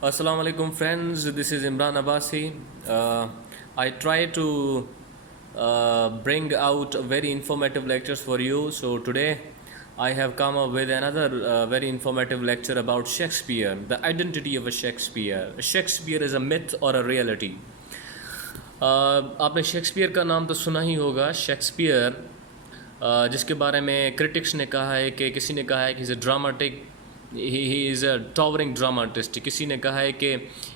Assalamu alaikum friends, this is Imran Abbasi. I try to bring out very informative lectures for you. So today I have come up with another very informative lecture about Shakespeare, the identity of a Shakespeare. Shakespeare is a myth or a reality. आपने Shakespeare का नाम तो सुना ही होगा. Shakespeare जिसके बारे में critics ने कहा है कि किसी ने कहा है कि is a dramatic he is a towering dramatist, किसी ने कहा है कि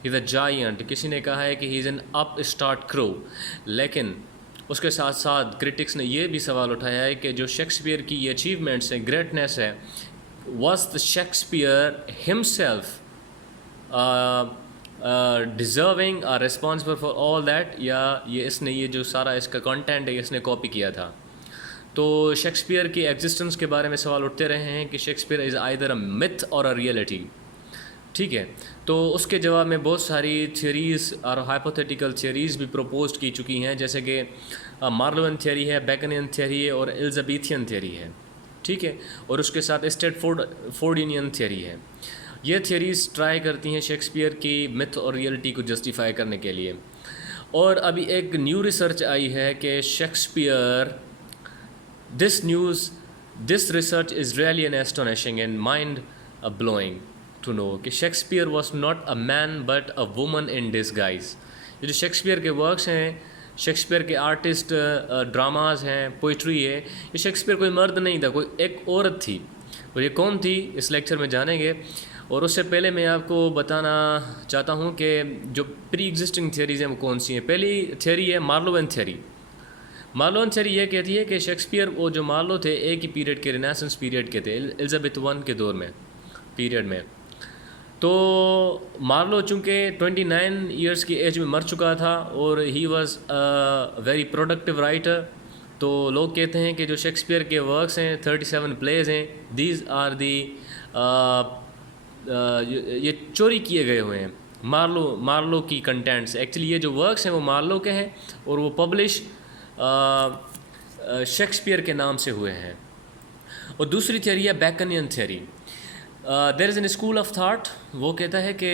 इज़ अ जायंट, किसी ने कहा है कि he is an up start crow. लेकिन उसके साथ साथ क्रिटिक्स ने ये भी सवाल उठाया है कि जो शेक्सपियर की ये अचीवमेंट्स हैं, ग्रेटनेस है, was the Shakespeare himself deserving और रिस्पॉन्सिबल फॉर ऑल दैट, या इसने ये जो सारा इसका कंटेंट है इसने कॉपी किया था. तो शेक्सपियर की एग्जिस्टेंस के बारे में सवाल उठते रहे हैं कि Shakespeare is either a myth और अ रियलिटी. ठीक है, तो उसके जवाब में बहुत सारी थियरीज़ और हाइपोथेटिकल थियरीज़ भी प्रपोज की चुकी हैं, जैसे कि मार्लोवन थियरी है, बेकनियन थियरी है और एलिजाबेथियन थियरी है. ठीक है, और उसके साथ स्टैटफोर्डियन थियरी है. ये थियरीज़ ट्राई करती हैं शेक्सपियर की मिथ और रियलिटी को जस्टिफाई करने के लिए. और अभी एक न्यू रिसर्च आई है कि Shakespeare this research is really an astonishing and mind blowing to know कि Shakespeare was not a man but a woman in disguise. ये जो शेक्सपियर के वर्क्स हैं, शेक्सपियर के आर्टिस्ट ड्रामाज हैं, पोइट्री है, ये शेक्सपियर कोई मर्द नहीं था, कोई एक औरत थी. और ये कौन थी इस लेक्चर में जानेंगे. और उससे पहले मैं आपको बताना चाहता हूँ कि जो प्री एग्जिस्टिंग थियरीज़ हैं वो कौन सी हैं. पहली थियरी है मार्लोवन थियरी. मार्लोवन थियरी ये कहती है कि शेक्सपियर वो जो मार्लो थे एक ही पीरियड के, रिनेसेंस पीरियड के थे, एलिजाबेथ वन के दौर में पीरियड में. तो मार्लो चूँकि 29 ईयर्स की एज में मर चुका था और he was a very productive writer. तो लोग कहते हैं कि जो शेक्सपियर के वर्क्स हैं 37 प्लेज हैं, दीज आर दी ये चोरी किए गए हुए हैं मार्लो की कंटेंट्स. एक्चुअली ये जो वर्क्स हैं वो मार्लो के हैं और वो पब्लिश शेक्सपियर के नाम से हुए हैं. और दूसरी थियरी है Baconian theory. There is an school of thought, वो कहता है कि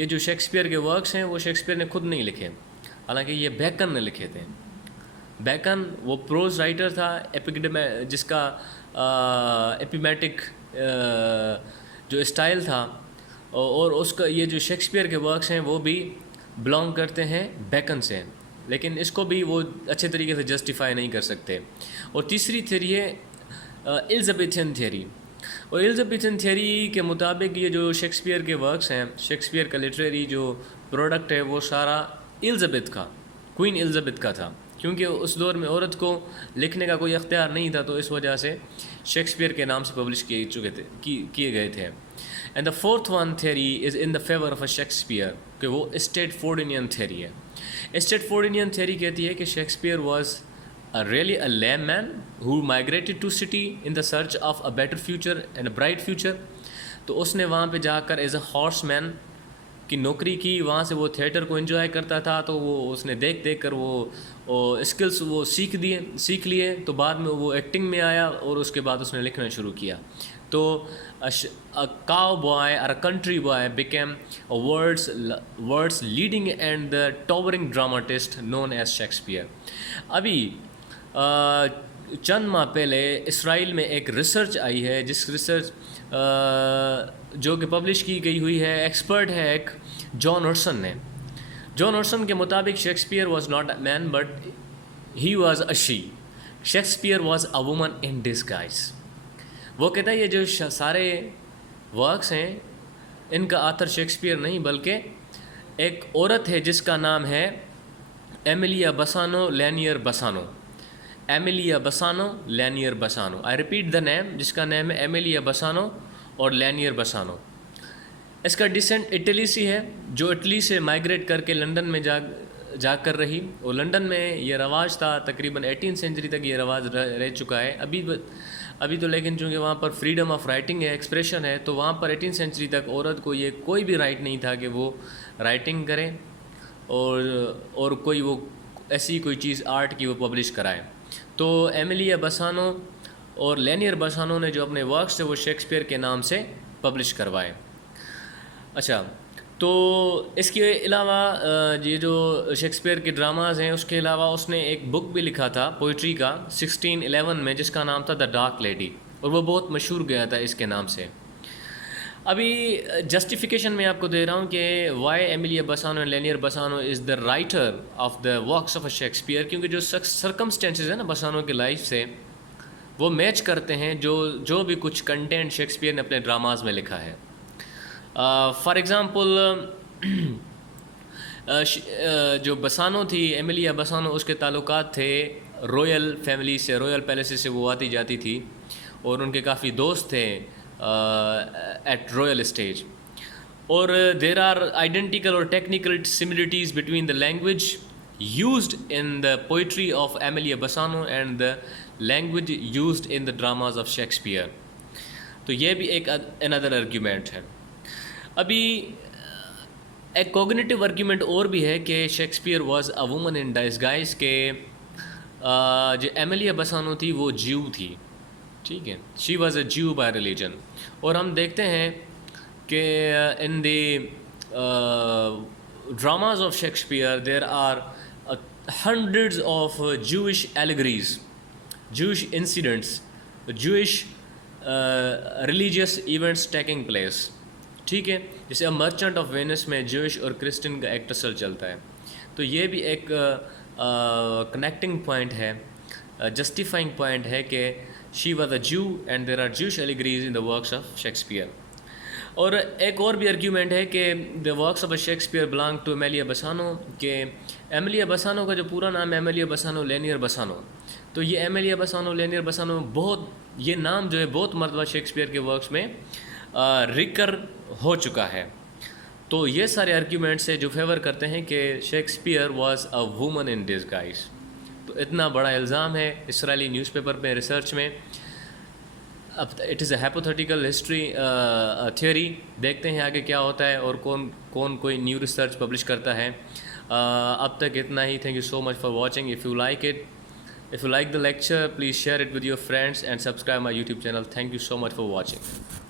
ये जो शेक्सपियर के वर्क्स हैं वो शेक्सपियर ने खुद नहीं लिखे, हालांकि ये बेकन ने लिखे थे. बेकन वो प्रोज राइटर था, जिसका एपिमेटिक जो स्टाइल था, और उसका ये जो शेक्सपियर के वर्क्स हैं वो भी बिलोंग करते हैं बेकन से, लेकिन इसको भी वो अच्छे तरीके से जस्टिफाई नहीं कर सकते. और तीसरी थियरी है एलिजाबेथियन थियरी. और एलिजाबेथियन थियरी के मुताबिक ये जो शेक्सपियर के वर्क्स हैं, शेक्सपियर का लिटरेरी जो प्रोडक्ट है वो सारा एलिजाबेथ का, क्वीन एलिजाबेथ का था, क्योंकि उस दौर में औरत को लिखने का कोई अख्तियार नहीं था, तो इस वजह से शेक्सपियर के नाम से पब्लिश किए गए थे. And the fourth one theory is in the favour of a Shakespeare, कि वो स्टैटफोर्डियन थियरी है. स्टैटफोर्डियन थियरी कहती है कि Shakespeare was really a layman who migrated to city in the search of a better future and a bright future. तो उसने वहाँ पे जाकर एज अ हॉर्समैन की नौकरी की, वहाँ से वो थिएटर को एंजॉय करता था. तो वो उसने देख कर वो स्किल्स वो सीख लिए. तो बाद में वो एक्टिंग में आया और उसके बाद उसने लिखना शुरू किया. तो a cowboy or a country boy became a world's leading and the towering dramatist known as Shakespeare. अभी चंद माह पहले इसराइल में एक रिसर्च आई है, जिस रिसर्च जो कि पब्लिश की गई हुई है, एक्सपर्ट है एक जॉन हर्सन ने. जॉन हर्सन के मुताबिक Shakespeare was not a man but he was a she. Shakespeare was a woman in disguise. वो कहता है ये जो सारे वर्क्स हैं इनका आथर शेक्सपियर नहीं बल्कि एक औरत है जिसका नाम है Emilia Bassano Lanier Bassano. Emilia Bassano Lanier Bassano. I repeat the name, जिसका नेम है एमिलिया बसानो और लैनियर बसानो. इसका डिसेंट इटली से है, जो इटली से माइग्रेट करके लंदन में जाकर रही. और लंदन में ये रवाज था, तकरीबन 18th सेंचुरी तक ये रवाज रह चुका है. अभी तो लेकिन चूँकि वहाँ पर फ्रीडम ऑफ राइटिंग है, एक्सप्रेशन है, तो वहाँ पर 18th सेंचुरी तक औरत को ये कोई भी राइट नहीं था कि वो राइटिंग करे और कोई वो ऐसी कोई चीज़ आर्ट की वो पब्लिश कराए. तो एमिलिया बसानो और लैनियर बसानो ने जो अपने वर्क्स थे वो शेक्सपियर के नाम से पब्लिश करवाए. अच्छा, تو اس کے علاوہ یہ جو شیکسپیئر کے ڈراماز ہیں اس کے علاوہ اس نے ایک بک بھی لکھا تھا پوئٹری کا 1611 میں، جس کا نام تھا دا ڈارک لیڈی، اور وہ بہت مشہور گیا تھا اس کے نام سے. ابھی جسٹیفیکیشن میں آپ کو دے رہا ہوں کہ why Emilia Bassano and Lanier Bassano is the writer of the works of a Shakespeare, کیونکہ جو سرکمسٹینسز ہیں نا بسانو کے لائف سے وہ میچ کرتے ہیں جو بھی کچھ کنٹینٹ شیکسپیئر نے اپنے ڈراماز میں لکھا ہے. فار ایگزامپل جو بسانو تھی ایمیلیا بسانو، اس کے تعلقات تھے رویل فیملی سے، رویل پیلیس سے وہ آتی جاتی تھی، اور ان کے کافی دوست تھے ایٹ رویل اسٹیج. اور دیر آر آئیڈینٹیکل اور technical similarities between the language used in the poetry of Amelia Bassano and the language used in the dramas of Shakespeare. تو یہ بھی ایک another argument ہے. ابھی ایک کوگنیٹو آرگیومنٹ اور بھی ہے کہ Shakespeare was a woman in disguise, کہ جو ایمیلیا بسانو تھی وہ جیو تھی، ٹھیک ہے، she was a Jew by religion. اور ہم دیکھتے ہیں کہ in the dramas of Shakespeare there are hundreds of Jewish allegories, Jewish incidents, Jewish religious events taking place. ٹھیک ہے، جیسے مرچنٹ آف وینس میں جوش اور کرسچن کا ایک ٹسل چلتا ہے. تو یہ بھی ایک کنیکٹنگ پوائنٹ ہے، جسٹیفائنگ پوائنٹ ہے کہ she was a Jew and there are Jewish allegories in the works of Shakespeare. اور ایک اور بھی آرگیومنٹ ہے کہ the works of Shakespeare belong to Emilia Bassano, کہ ایمیلیا بسانو کا جو پورا نام ہے ایمیلیا بسانو لینیئر بسانو. تو یہ ایمیلیا بسانو لینیئر بسانو یہ نام جو ہے بہت مرتبہ شیکسپیئر کے ورکس میں ریکر ہو چکا ہے. تو یہ سارے آرگیومنٹس ہیں جو فیور کرتے ہیں کہ Shakespeare was a woman in disguise. تو اتنا بڑا الزام ہے اسرائیلی نیوز پیپر میں، ریسرچ میں. اب it is a hypothetical history theory, دیکھتے ہیں آگے کیا ہوتا ہے اور کون کوئی نیو ریسرچ پبلش کرتا ہے. اب تک اتنا ہی. Thank you so much for watching. If you like the lecture please share it with your friends and subscribe my YouTube channel. Thank you so much for watching.